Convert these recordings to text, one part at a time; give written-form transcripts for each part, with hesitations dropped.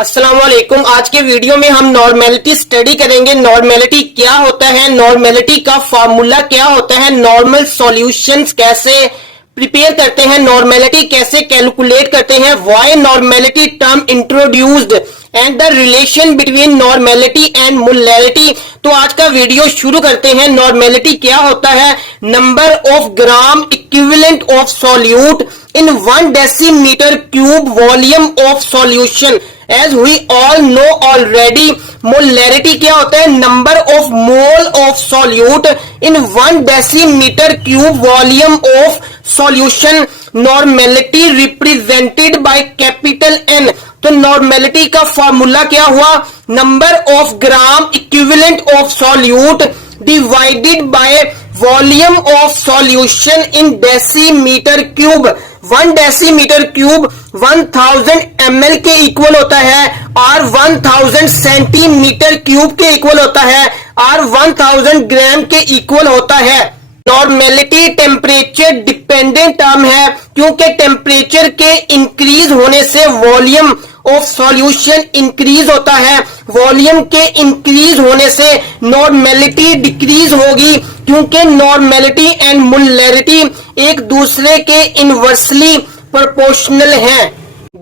अस्सलाम वालेकुम। आज के वीडियो में हम नॉर्मेलिटी स्टडी करेंगे। नॉर्मेलिटी क्या होता है, नॉर्मेलिटी का फार्मूला क्या होता है, नॉर्मल सॉल्यूशंस कैसे प्रिपेयर करते हैं, नॉर्मेलिटी कैसे कैलकुलेट करते हैं, why normality term introduced and the relation between normality and molarity. तो आज का वीडियो शुरू करते हैं। नॉर्मेलिटी क्या होता है? Number of gram equivalent of solute in 1 decimetre cube volume of solution. As we all know already, molarity क्या होता है? Number of mole of solute in 1 decimetre cube volume of solution. Normality represented by capital N. तो normality का formula क्या हुआ? Number of gram equivalent of solute divided by volume of solution in decimetre cube. 1 decimetre cube 1000 ml के equal होता है और 1000 centimetre cube के equal होता है और 1000 ग्राम के इक्वल होता है। नॉर्मेलिटी टेम्परेचर डिपेंडेंट टर्म है, क्योंकि टेम्परेचर के इंक्रीज होने से वॉल्यूम ऑफ सॉल्यूशन इंक्रीज होता है। वॉल्यूम के इंक्रीज होने से नॉर्मेलिटी डिक्रीज होगी, क्योंकि नॉर्मेलिटी एंड मोलैरिटी एक दूसरे के इनवर्सली प्रोपोर्शनल हैं।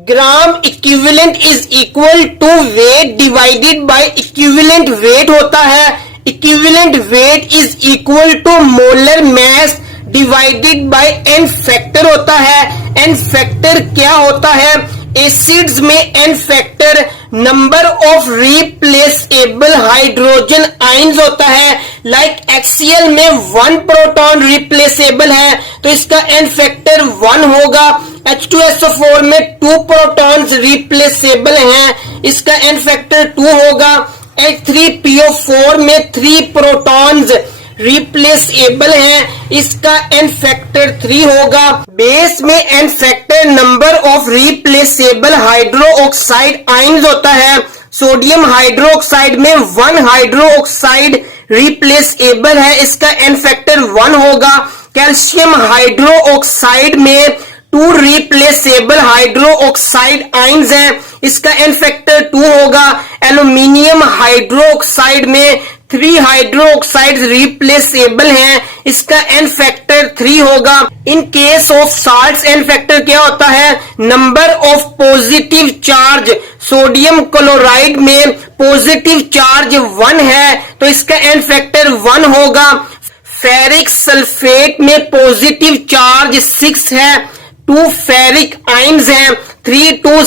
Gram equivalent is equal to weight divided by equivalent weight होता है। Equivalent weight is equal to molar mass divided by N factor होता है। एन फैक्टर क्या होता है? एसिड्स में N factor number of replaceable hydrogen ions होता है। लाइक HCl में 1 प्रोटॉन रिप्लेसेबल है, तो इसका एन फैक्टर 1 होगा। H2SO4 में 2 प्रोटॉन्स रिप्लेसेबल हैं, इसका एन फैक्टर 2 होगा। H3PO4 में 3 प्रोटॉन्स रिप्लेसेबल हैं, इसका एन फैक्टर 3 होगा। बेस में N factor number of replaceable hydroxide ions होता है। सोडियम हाइड्रोक्साइड में 1 हाइड्रोक्साइड रिप्लेसेबल है, इसका एन फैक्टर 1 होगा। कैल्शियम हाइड्रोक्साइड में 2 रिप्लेसेबल हाइड्रोक्साइड आयंस हैं, इसका एन फैक्टर 2 होगा। एल्यूमिनियम हाइड्रोक्साइड में 3 हाइड्रोक्साइड रिप्लेसेबल हैं, इसका एन फैक्टर 3 होगा। In case of salts N factor क्या होता है? Number of positive charge. Sodium chloride में पॉजिटिव चार्ज 1 है, तो इसका एन फैक्टर 1 होगा। फेरिक सल्फेट में पॉजिटिव चार्ज 6 है, 2 फेरिक आयंस हैं, 3 to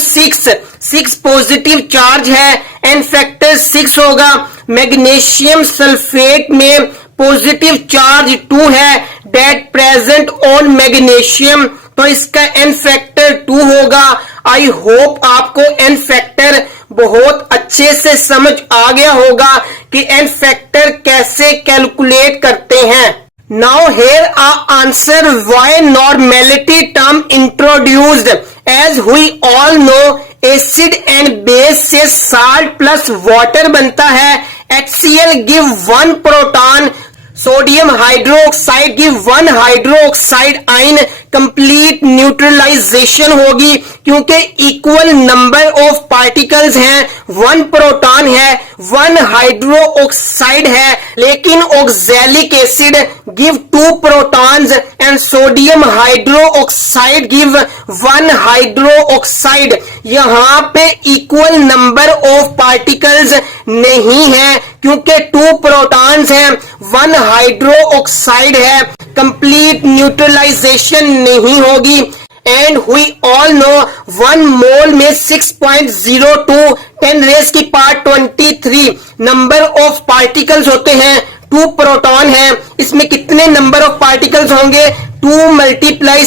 6 पॉजिटिव चार्ज है, एन फैक्टर 6 होगा। मैग्नीशियम सल्फेट में पॉजिटिव चार्ज 2 है, डेट प्रेजेंट ऑन मैग्नीशियम, तो इसका एन फैक्टर 2 होगा। आई होप आपको एन फैक्टर बहुत अच्छे से समझ आ गया होगा कि एन फैक्टर कैसे कैलकुलेट करते हैं। Now here are answer why normality term introduced. As we all know, acid and base से salt plus water बनता है। HCl give 1 proton, sodium hydroxide की 1 हाइड्रोक्साइड आयन, कंप्लीट न्यूट्रलाइजेशन होगी, क्योंकि इक्वल नंबर ऑफ पार्टिकल्स हैं। 1 proton है, 1 hydroxide है, लेकिन oxalic acid give 2 protons and sodium hydroxide give 1 hydroxide. यहाँ पे इक्वल नंबर ऑफ पार्टिकल्स नहीं है, क्योंकि 2 प्रोटॉन्स हैं, 1 हाइड्रोक्साइड है, कंप्लीट न्यूट्रलाइजेशन नहीं होगी। एंड वी ऑल नो 1 मोल में 6.02 10⁻23 नंबर ऑफ पार्टिकल्स होते हैं। 2 प्रोटॉन है, इसमें कितने नंबर ऑफ पार्टिकल्स होंगे? 2 ×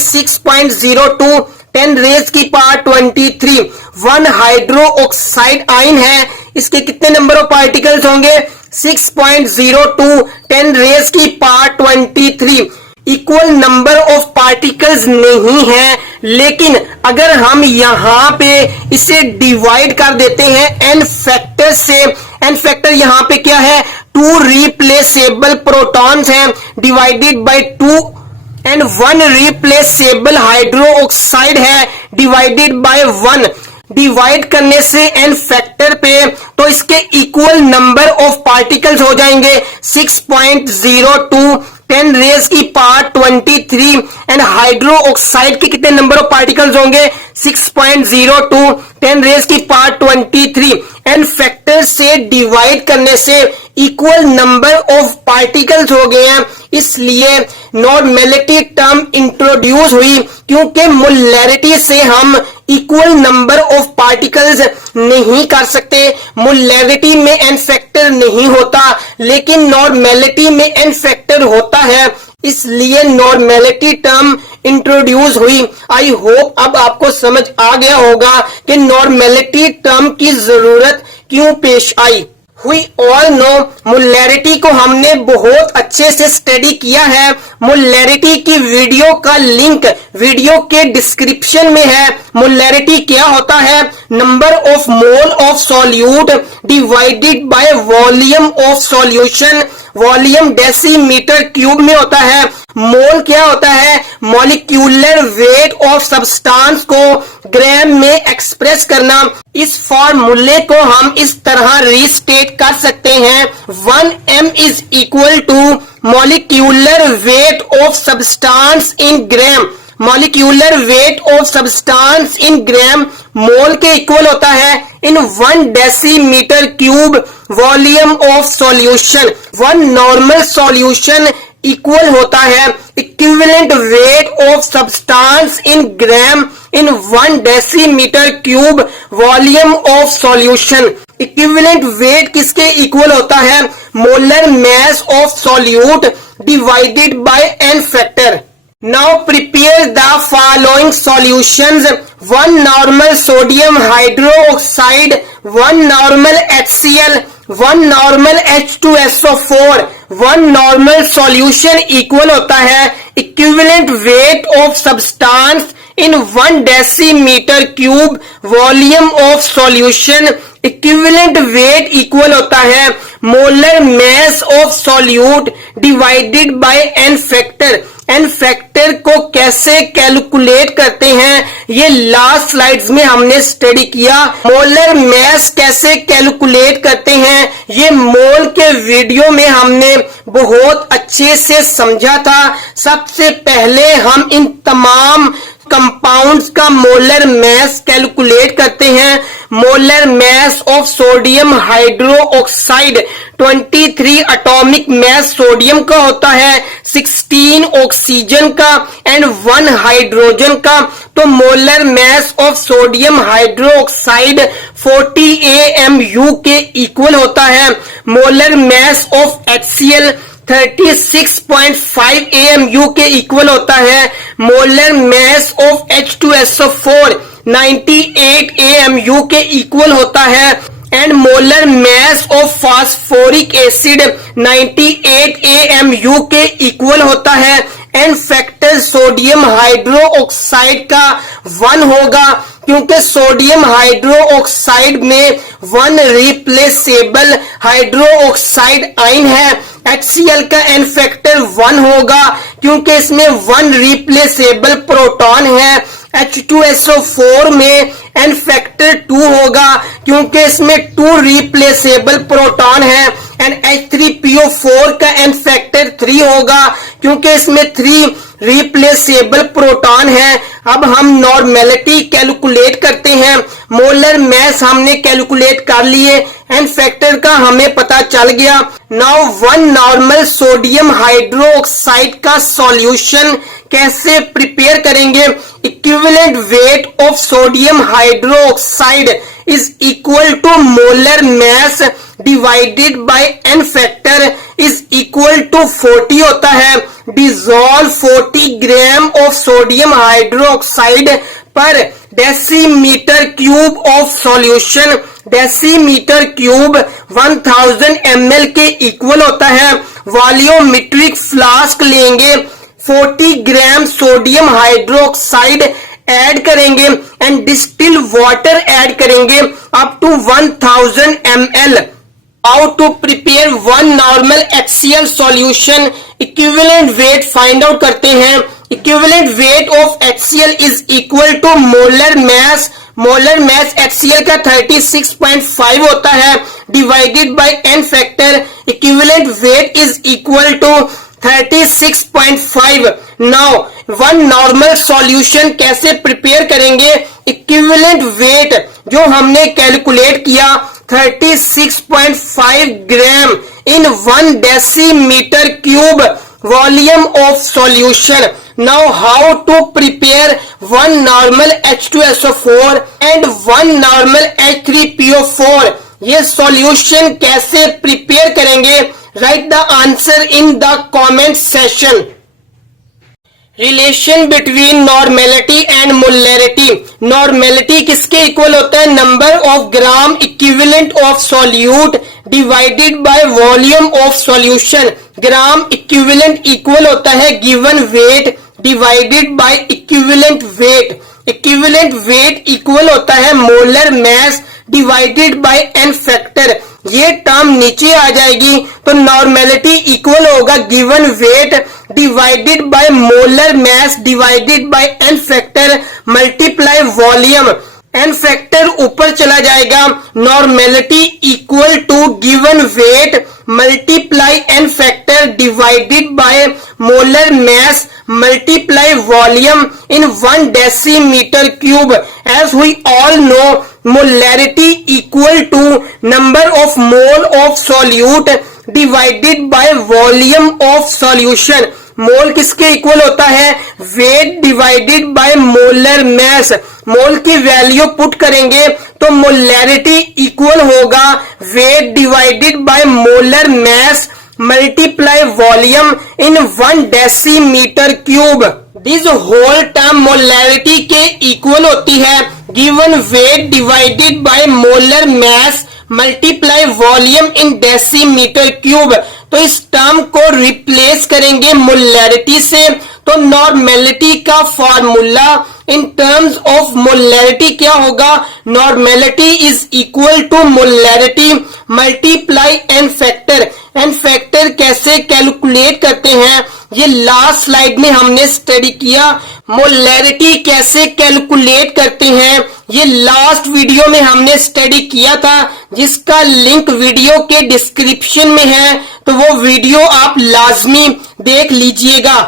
6.02 10⁻23। 1 हाइड्रोक्साइड आयन है, इसके कितने नंबर ऑफ पार्टिकल्स होंगे? 6.02 10⁻23। इक्वल नंबर ऑफ पार्टिकल्स नहीं है, लेकिन अगर हम यहाँ पे इसे डिवाइड कर देते हैं एन फैक्टर से, एन फैक्टर यहाँ पे क्या है? 2 रिप्लेसेबल प्रोटॉन्स हैं divided by 2 and 1 replaceable hydroxide है डिवाइडेड बाय 1। डिवाइड करने से n फैक्टर पे, तो इसके इक्वल नंबर ऑफ पार्टिकल्स हो जाएंगे 6.02 10 रेज की पावर 23 एंड हाइड्रो ऑक्साइड के कितने नंबर ऑफ पार्टिकल्स होंगे 6.02 10 रेज की पावर 23 एंड फैक्टर से डिवाइड करने से इक्वल नंबर ऑफ पार्टिकल्स हो गए हैं, इसलिए नॉर्मेलिटी टर्म इंट्रोड्यूस हुई, क्योंकि मोलैरिटी से हम इक्वल नंबर ऑफ पार्टिकल्स नहीं कर सकते। मोलैरिटी में n फैक्टर नहीं होता, लेकिन नॉर्मेलिटी में n फैक्टर होता है, इसलिए नॉर्मेलिटी टर्म इंट्रोड्यूस हुई। आई होप अब आपको समझ आ गया होगा कि नॉर्मेलिटी टर्म की जरूरत क्यों पेश आई। We all know मोलैरिटी को हमने बहुत अच्छे से स्टडी किया है। मोलैरिटी की वीडियो का लिंक वीडियो के डिस्क्रिप्शन में है। मोलैरिटी क्या होता है? Number of mole of solute divided by volume of solution. Volume decimetre cube में होता है। मोल क्या होता है? मॉलिक्यूलर वेट ऑफ सब्सटेंस को ग्राम में एक्सप्रेस करना। इस फॉर्मूले को हम इस तरह रीस्टेट कर सकते हैं, 1m is equal to molecular weight of substance in gram. Mole weight of substance in ग्राम मोल के इक्वल होता है in 1 decimetre cube volume of solution. 1 normal solution equal होता है equivalent weight of substance in gram in 1 decimetre cube volume of solution. Equivalent weight किसके equal होता है? Molar mass of solute divided by n factor. Now prepare the following solutions: 1 normal sodium hydroxide, 1 normal HCl, 1 normal H2SO4। 1 normal solution equal होता है equivalent weight of substance in 1 decimeter cube volume of solution। Equivalent weight equal होता है molar mass of solute divided by n factor. n factor को कैसे कैलकुलेट करते हैं ये लास्ट स्लाइड्स में हमने स्टडी किया। मोलर मास कैसे कैलकुलेट करते हैं ये मोल के वीडियो में हमने बहुत अच्छे से समझा था। सबसे पहले हम इन तमाम कंपाउंड्स का मोलर मास कैलकुलेट करते हैं। Molar mass of sodium hydroxide 23 atomic mass sodium का होता है, 16 ऑक्सीजन का एंड 1 हाइड्रोजन का। तो molar mass of sodium hydroxide 40 AMU के इक्वल होता है। Molar mass of HCl 36.5 AMU के इक्वल होता है। Molar mass of H2SO4 98 AMU के इक्वल होता है and molar mass of phosphoric acid 98 AMU के इक्वल होता है एंड फैक्टर सोडियम हाइड्रोक्साइड का 1 होगा, क्योंकि सोडियम हाइड्रोक्साइड में 1 रिप्लेसेबल हाइड्रोक्साइड आयन है। HCl का n फैक्टर 1 होगा, क्योंकि इसमें 1 रिप्लेसेबल प्रोटॉन है। H2SO4 में n फैक्टर 2 होगा, क्योंकि इसमें 2 रिप्लेसेबल प्रोटॉन है एंड H3PO4 का n फैक्टर 3 होगा, क्योंकि इसमें 3 रिप्लेसेबल प्रोटॉन है। अब हम नॉर्मेलिटी कैलकुलेट करते हैं। मोलर मास हमने कैलकुलेट कर लिए, एन फैक्टर का हमें पता चल गया। नाउ 1 नॉर्मल सोडियम हाइड्रोक्साइड का सॉल्यूशन कैसे प्रिपेयर करेंगे? Equivalent weight of sodium hydroxide is equal to molar mass divided by n factor is equal to 40 होता है। Dissolve 40 gram of sodium hydroxide per decimetre cube of solution. Decimetre cube 1000 ml के equal होता है। Volumetric flask लेंगे, 40 gram sodium hydroxide add करेंगे and distil water add करेंगे up to 1000 ml। How to prepare 1 normal HCl solution? Equivalent weight find out करते हैं। Equivalent weight of HCl is equal to molar mass molar mass HCl का 36.5 होता है, divided by n factor, equivalent weight is equal to 36.5। Now one normal solution कैसे prepare करेंगे? Equivalent weight जो हमने calculate किया 36.5 gram in 1 decimetre cube volume of solution. Now how to prepare 1 normal H2SO4 and 1 normal H3PO4। ये solution कैसे prepare करेंगे? Write the answer in the comment session. Relation between normality and molarity. Normality किसके equal होता है? Number of gram equivalent of solute divided by volume of solution. Gram equivalent equal होता है given weight divided by equivalent weight. Equivalent weight equal होता है molar mass divided by n factor. ये term नीचे आ जाएगी तो नॉर्मेलिटी इक्वल होगा given weight divided by molar mass divided by n factor multiply volume. n factor ऊपर चला जाएगा, normality equal to given weight multiply n factor divided by molar mass multiply volume in 1 decimeter cube. As we all know, molarity equal to number of mole of solute divided by volume of solution. Mole किसके equal होता है? Weight divided by molar mass. Mole की value put करेंगे तो molarity equal होगा weight divided by molar mass multiply volume in 1 decimetre cube. This whole term molarity के equal होती है given weight divided by molar mass multiply volume in decimetre cube. तो इस term को replace करेंगे मोलैरिटी से, तो नॉर्मेलिटी का formula in terms of molarity क्या होगा? Normality is equal to molarity multiply n factor. n factor कैसे कैलकुलेट करते हैं ये लास्ट स्लाइड में हमने स्टडी किया। मोलैरिटी कैसे कैलकुलेट करते हैं ये लास्ट वीडियो में हमने स्टडी किया था, जिसका लिंक वीडियो के डिस्क्रिप्शन में है, तो वो वीडियो आप लाजमी देख लीजिएगा।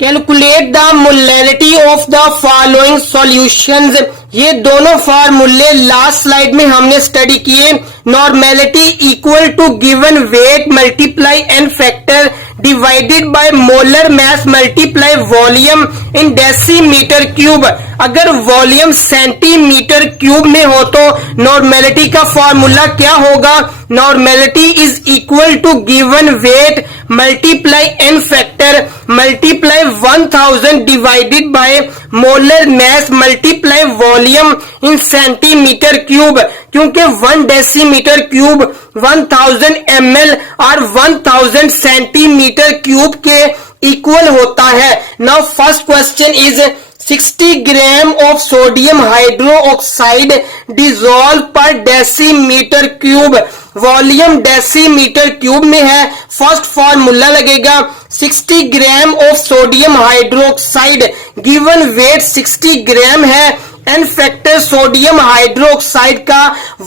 Calculate the molarity of the following solutions. ये दोनों फार्मूले लास्ट स्लाइड में हमने स्टडी किए। Normality equal to given weight multiply n factor divided by molar mass multiply volume in decimetre cube. अगर वॉल्यूम सेंटीमीटर क्यूब में हो तो नॉर्मेलिटी का फॉर्मूला क्या होगा? Normality is equal to given weight multiply n factor multiply 1000 divided by molar mass multiply volume in centimetre cube. क्योंकि 1 decimetre cube 1000 ml और 1000 centimetre cube के इक्वल होता है। Now first question is 60 gram of sodium hydroxide dissolve per decimetre cube. Volume decimetre cube में है, first formula लगेगा 60 gram of sodium hydroxide. Given weight 60 gram है, n factor sodium hydroxide का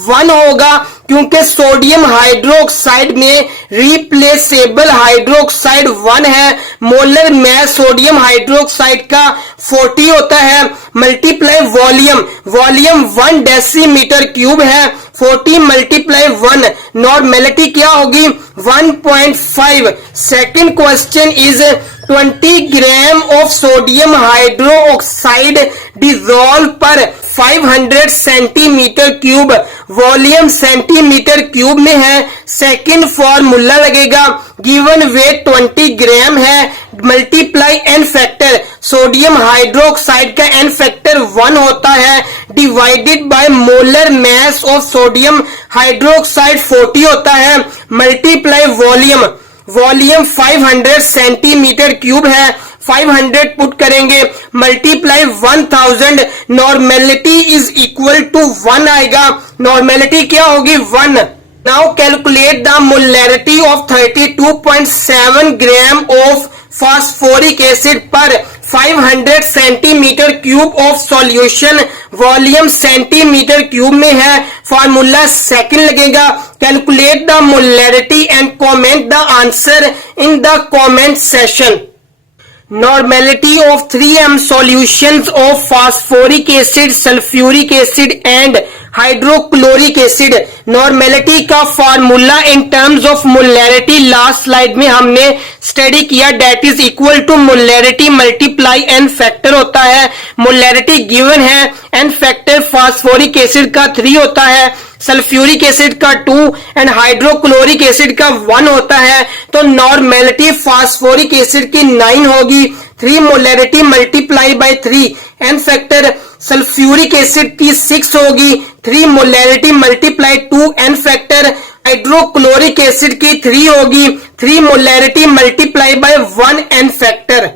1 होगा, क्योंकि सोडियम हाइड्रोक्साइड में रिप्लेसेबल हाइड्रोक्साइड 1 है। Molar मास sodium hydroxide का 40 होता है। Multiply volume, volume 1 decimetre cube है, 40 मल्टीप्लाई 1, नॉर्मेलिटी क्या होगी? 1.5। Second question is 20 gram of sodium hydroxide dissolve पर 500 centimetre cube. Volume centimetre cube में है, सेकेंड फॉर्मूला लगेगा गिवन वेट 20 ग्राम है multiply n factor. Sodium hydroxide का n फैक्टर 1 होता है, divided by molar mass of sodium hydroxide 40 होता है, multiply volume. Volume 500 centimetre cube है, 500 पुट करेंगे multiply 1000, normality is equal to 1 आएगा। नॉर्मेलिटी क्या होगी? 1। Now calculate the molarity of 32.7 gram of phosphoric acid per 500 centimetre cube of solution, volume centimetre cube में है, formula second लगेगा। Calculate the molarity and comment the answer in the comment session. Normality of 3M solutions of phosphoric acid, sulfuric acid and hydrochloric acid. Normality का formula in terms of molarity last slide में हमने study किया, that is equal to molarity multiply n factor होता है। मोलैरिटी given है, N factor phosphoric acid का 3 होता है, सल्फ्यूरिक एसिड का 2 एंड हाइड्रोक्लोरिक एसिड का 1 होता है। तो नॉर्मेलिटी फास्फोरिक एसिड की 9 होगी, 3 molarity multiply by 3, N factor sulphuric acid की 6 होगी, 3 molarity multiply 2 N factor, hydrochloric acid की 3 होगी, 3 molarity multiply by 1 N factor.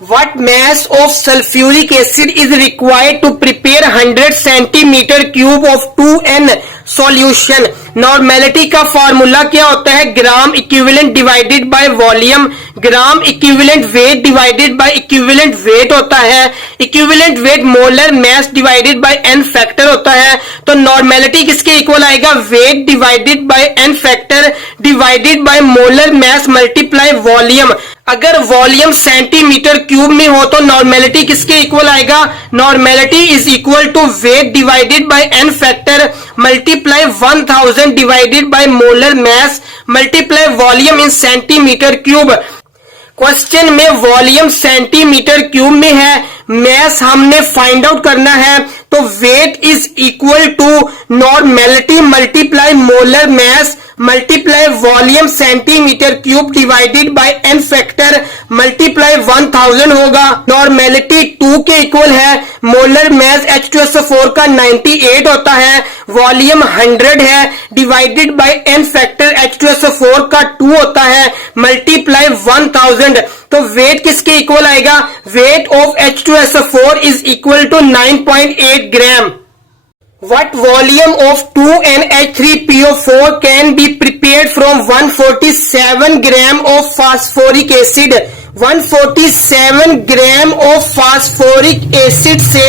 What mass of sulfuric acid is required to prepare 100 centimeter cube of 2N solution? Normality का formula क्या होता है? Gram equivalent divided by volume, gram equivalent weight divided by equivalent weight होता है। Equivalent weight molar mass divided by N factor होता है। तो normality किसके इक्वल आएगा? Weight divided by N factor divided by molar mass multiply volume. अगर volume centimetre cube में हो तो नॉर्मेलिटी किसके इक्वल आएगा? Normality is equal to weight divided by N factor multiply 1000 divided by molar mass multiply volume in centimetre cube. Question में volume centimetre cube में है, mass हमने फाइंड आउट करना है, तो weight is equal to normality multiply molar mass multiply volume centimetre cube divided by N factor multiply 1000 होगा। Normality 2 के equal है, मोलर मास H2SO4 का 98 होता है, वॉल्यूम 100 है, divided by N factor H2SO4 का 2 होता है, मल्टीप्लाई 1000। तो वेट किसके इक्वल आएगा? Weight of H2SO4 is equal to 9.8 gram. What volume of 2NH3PO4 can be prepared from 147 gram of phosphoric acid? 147 gram of phosphoric acid से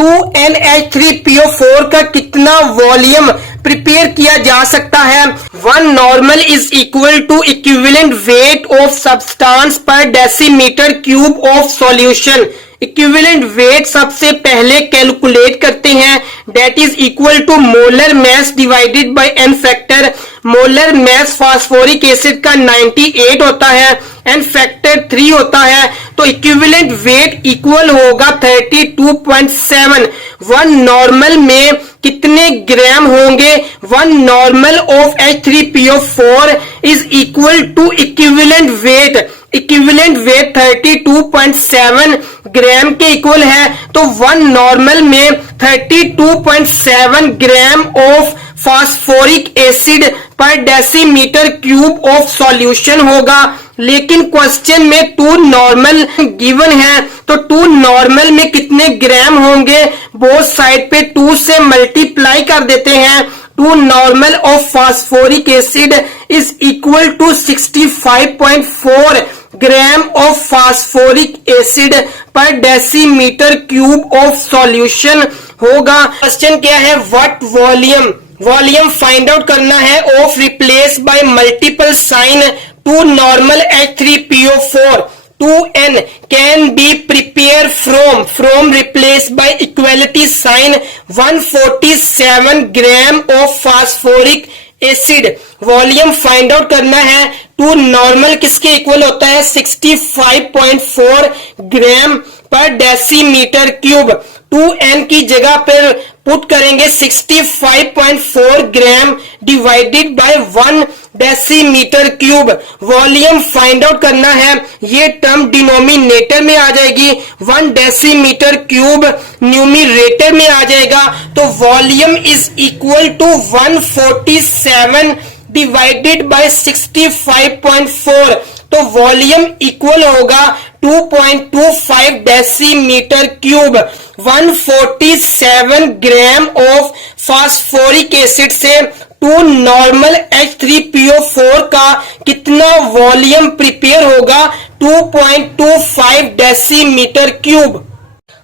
2NH3PO4 का कितना volume prepare किया जा सकता है? 1 normal is equal to equivalent weight of substance per decimetre cube of solution. Equivalent weight सबसे पहले calculate करते हैं, that is equal to molar mass divided by N factor. Molar mass phosphoric acid का 98 होता है, एन फैक्टर 3 होता है, तो इक्विवेलेंट वेट इक्वल होगा 32.7। 1 नॉर्मल में कितने ग्राम होंगे? 1 normal of H3PO4 is equal to equivalent weight. Equivalent weight 32.7 gram के इक्वल है, तो 1 नॉर्मल में 32.7 gram of phosphoric acid per decimetre cube of solution होगा। लेकिन क्वेश्चन में 2 नॉर्मल गिवन है, तो 2 नॉर्मल में कितने ग्राम होंगे? बोथ साइड पे 2 से मल्टीप्लाई कर देते हैं। 2 normal of phosphoric acid is equal to 65.4 gram of phosphoric acid per decimetre cube of solution होगा। क्वेश्चन क्या है? What volume? Volume find out करना है of replace by multiple sign 2 normal H3PO4 2N can be prepared from replaced by equality sign 147 gram of phosphoric acid. Volume find out करना है, 2 normal किसके equal होता है? 65.4 ग्राम पर डेसीमीटर क्यूब। 2N की जगह पर पुट करेंगे 65.4 gram divided by 1 decimetre cube. Volume find out करना है, ये टर्म डिनोमिनेटर में आ जाएगी, 1 डेसीमीटर क्यूब न्यूमरेटर में आ जाएगा। तो volume is equal to 147 divided by 65.4, तो वॉल्यूम इक्वल होगा 2.25 decimetre cube. 147 gram of phosphoric acid से 2 नॉर्मल H3PO4 का कितना वॉल्यूम प्रिपेयर होगा? 2.25 decimeter cube.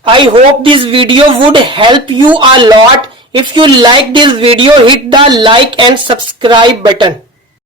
I hope this video would help you a lot. If you like this video, hit the like and subscribe button.